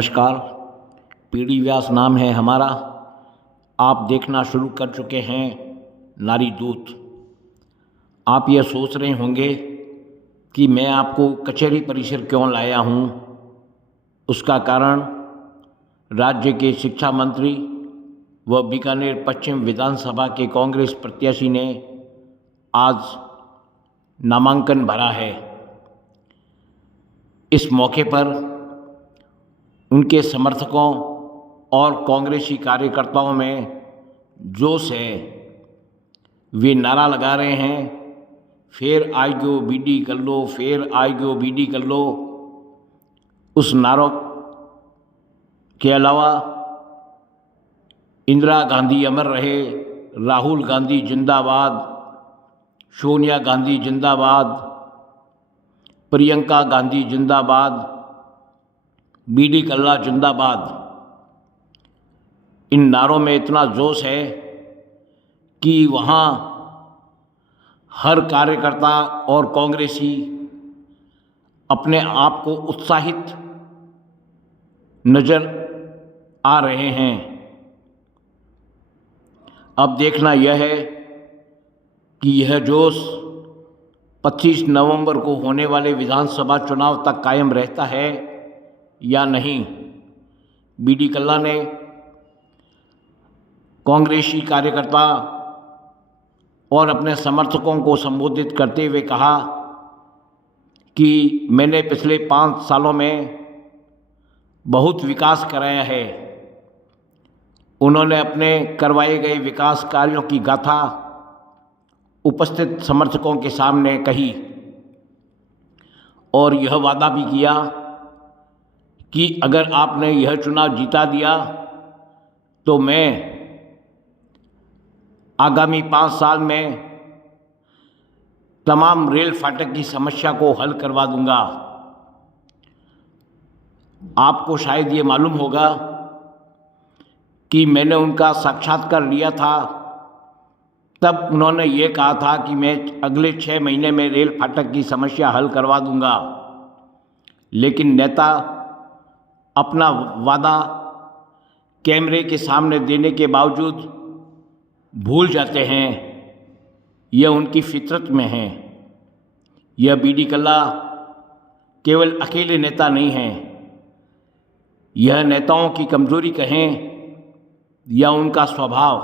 नमस्कार। पीडी व्यास नाम है हमारा। आप देखना शुरू कर चुके हैं नारी दूत। आप यह सोच रहे होंगे कि मैं आपको कचहरी परिसर क्यों लाया हूँ। उसका कारण राज्य के शिक्षा मंत्री व बीकानेर पश्चिम विधानसभा के कांग्रेस प्रत्याशी ने आज नामांकन भरा है। इस मौके पर उनके समर्थकों और कांग्रेसी कार्यकर्ताओं में जोश है। वे नारा लगा रहे हैं, फिर आएगो बीडी कर लो, फिर आएगो बीडी कर लो। उस नारों के अलावा इंदिरा गांधी अमर रहे, राहुल गांधी जिंदाबाद, सोनिया गांधी जिंदाबाद, प्रियंका गांधी जिंदाबाद, बीडी कल्ला जिंदाबाद। इन नारों में इतना जोश है कि वहाँ हर कार्यकर्ता और कांग्रेसी अपने आप को उत्साहित नज़र आ रहे हैं। अब देखना यह है कि यह जोश 25 नवंबर को होने वाले विधानसभा चुनाव तक कायम रहता है या नहीं। बीडी कल्ला ने कांग्रेसी कार्यकर्ता और अपने समर्थकों को संबोधित करते हुए कहा कि मैंने पिछले 5 सालों में बहुत विकास कराया है। उन्होंने अपने करवाए गए विकास कार्यों की गाथा उपस्थित समर्थकों के सामने कही और यह वादा भी किया कि अगर आपने यह चुनाव जीता दिया तो मैं आगामी 5 साल में तमाम रेल फाटक की समस्या को हल करवा दूंगा। आपको शायद ये मालूम होगा कि मैंने उनका साक्षात्कार लिया था, तब उन्होंने ये कहा था कि मैं अगले 6 महीने में रेल फाटक की समस्या हल करवा दूंगा। लेकिन नेता अपना वादा कैमरे के सामने देने के बावजूद भूल जाते हैं। यह उनकी फितरत में है। यह बीडी कल्ला केवल अकेले नेता नहीं हैं। यह नेताओं की कमजोरी कहें या उनका स्वभाव,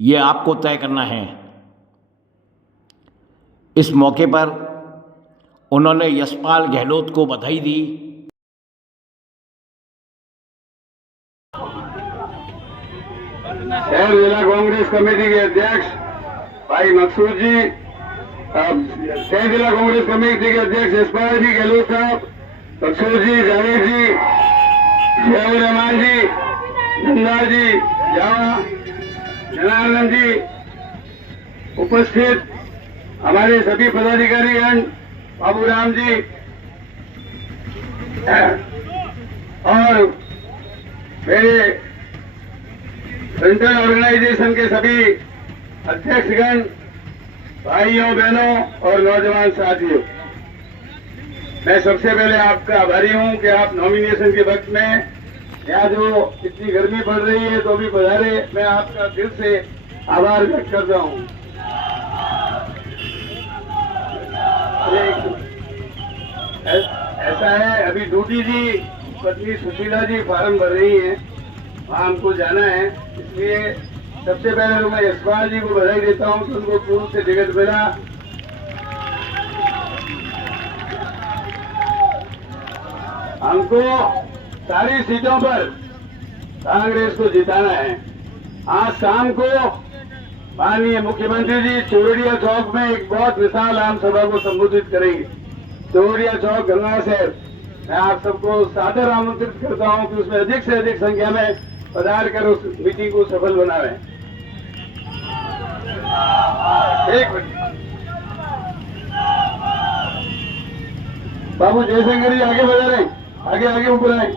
यह आपको तय करना है। इस मौके पर उन्होंने यशपाल गहलोत को बधाई दी। शहर जिला कांग्रेस कमेटी के अध्यक्ष भाई मकसूद जी, शहर जिला कांग्रेस कमेटी के अध्यक्ष यशपाल जी गहलोत साहब, मकसूद जी, जावेद जी, जयाउर रहमान जी, नंदा जी, जावा, जनार्दन जी, उपस्थित हमारे सभी पदाधिकारीगण, बाबूराम जी और मेरे सेंट्रल ऑर्गेनाइजेशन के सभी अध्यक्षगण, भाइयों बहनों और नौजवान साथियों, मैं सबसे पहले आपका आभारी हूं कि आप नॉमिनेशन के वक्त में यहाँ जो इतनी गर्मी पड़ रही है तो भी पधारे। मैं आपका दिल से आभार व्यक्त करता हूं। ऐसा है, अभी ड्यूटी जी पत्नी सुशीला जी फार्म भर रही हैं, वहाँ हमको जाना है, इसलिए सबसे पहले तो मैं यशपाल जी को बधाई देता हूँ कि उनको पूर्व से टिकट मिला। हमको सारी सीटों पर कांग्रेस को जिताना है। आज शाम को माननीय मुख्यमंत्री जी चौड़िया चौक में एक बहुत विशाल आम सभा को संबोधित करेंगे। चौड़िया चौक, गंगा शहर। मैं आप सबको सादर आमंत्रित करता हूं कि उसमें अधिक से अधिक संख्या में पधार कर उस मीटिंग को सफल बनावे। एक मिनट बाबू जयशंकर जी आगे बढ़ा रहे, आगे आगे ऊपर आए,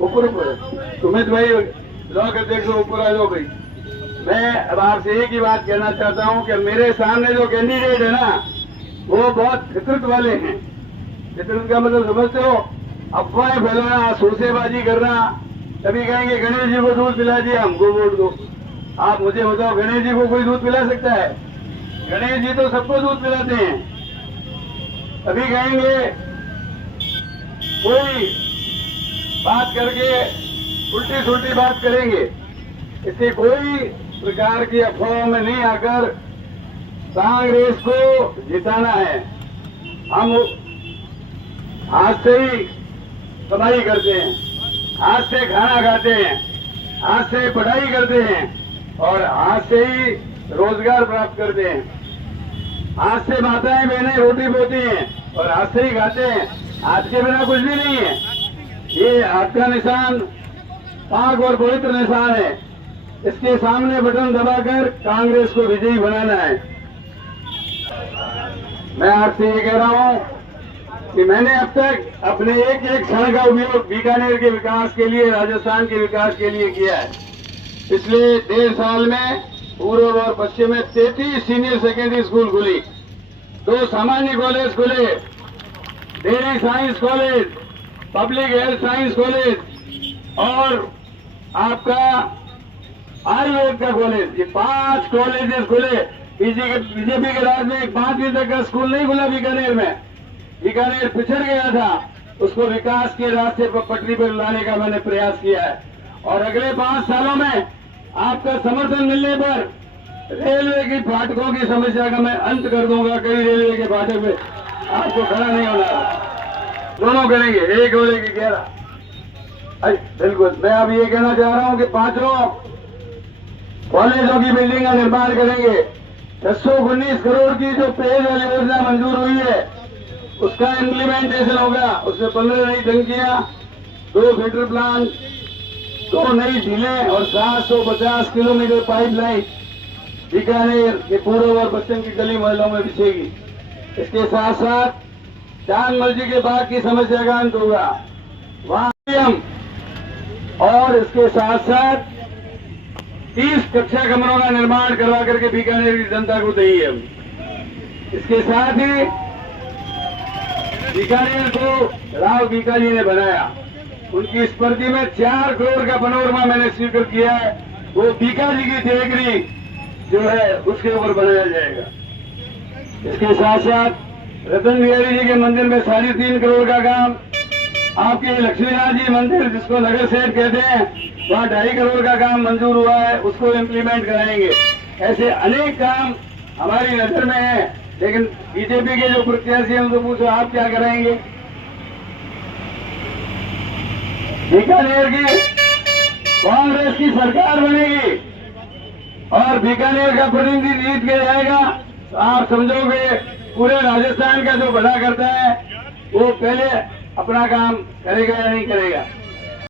ऊपर सुमित भाई ब्लॉक अध्यक्ष ऊपर आ जाओ भाई। मैं अब आपसे एक ही बात कहना चाहता हूं कि मेरे सामने जो कैंडिडेट है ना, वो बहुत फितरत वाले हैं। फितरत का मतलब समझते हो? अफवाहें फैलाना, सोसेबाजी करना, तभी कहेंगे गणेश जी को दूध पिला दिया, हमको वोट दो। आप मुझे बताओ, गणेश जी को कोई दूध पिला सकता है? गणेश जी तो सबको दूध पिलाते हैं। तभी कहेंगे कोई बात करके उल्टी सुल्टी बात करेंगे। इससे कोई प्रकार की अफवाहों में नहीं आकर कांग्रेस को जिताना है। हम हाथ से ही कमाई करते हैं, हाथ से खाना खाते हैं, हाथ से पढ़ाई करते हैं और हाथ से ही रोजगार प्राप्त करते हैं। हाथ से माताएं बहनें रोटी बोती हैं और हाथ से ही खाते हैं। हाथ के बिना कुछ भी नहीं है। ये हाथ का निशान पाक और पवित्र निशान है। इसके सामने बटन दबाकर कांग्रेस को विजयी बनाना है। मैं आपसे ये कह रहा हूं कि मैंने अब तक अपने एक एक क्षण का उपयोग बीकानेर के विकास के लिए, राजस्थान के विकास के लिए किया है। पिछले 1.5 साल में पूर्व और पश्चिम में 33 सीनियर सेकेंडरी स्कूल खुली, 2 सामान्य कॉलेज खुले, dairy science college, public health science college और आपका आयुर्वेद का कॉलेज, ये 5 कॉलेजेस खुले। बीजेपी के राज में 5वीं तक का स्कूल नहीं खुला बीकानेर में। बीकानेर पिछड़ गया था, उसको विकास के रास्ते पर पटरी पर लाने का मैंने प्रयास किया है। और अगले 5 सालों में आपका समर्थन मिलने पर रेलवे की फाटकों की समस्या का मैं अंत कर दूंगा। कई रेलवे के फाटक पे आपको खड़ा नहीं होना, दोनों करेंगे, 1 और 1 11। बिल्कुल, मैं अब ये कहना चाह रहा हूं कि 5 कॉलेजों की बिल्डिंग का निर्माण करेंगे। 619 करोड़ की जो पेयजल योजना मंजूर हुई है उसका इम्प्लीमेंटेशन होगा। उसमें 15 नई टंकियां, 2 फिल्टर प्लांट, 2 नई झीलें और 750 किलोमीटर पाइपलाइन बीकानेर के पूर्व और पश्चिम की गली मोहल्लों में बिछेगी। इसके साथ साथ चांद मस्जिद के बाग की समस्या का अंत होगा वहां, और इसके साथ साथ 30 कक्षा कमरों का निर्माण करवा करके बीकानेर की जनता को देंगे हम। इसके साथ ही बीकानेर को राव बीका जी ने बनाया, उनकी स्मृति में 4 करोड़ का पनोरमा मैंने स्वीकृत किया है। वो बीका जी की देगरी जो है उसके ऊपर बनाया जाएगा। इसके साथ साथ रतन बिहारी जी के मंदिर में 3.5 करोड़ का काम, आपके लक्ष्मीनाथ जी मंदिर जिसको नगर सेठ कहते हैं, वहाँ 2.5 करोड़ का काम मंजूर हुआ है, उसको इम्प्लीमेंट कराएंगे। ऐसे अनेक काम हमारी नजर में है, लेकिन बीजेपी के जो प्रत्याशी हैं उनको पूछो आप क्या कराएंगे। बीकानेर की कांग्रेस की सरकार बनेगी और बीकानेर का प्रतिनिधि जीत के जाएगा, तो आप समझोगे पूरे राजस्थान का जो भला करता है वो पहले अपना काम करेगा या नहीं करेगा।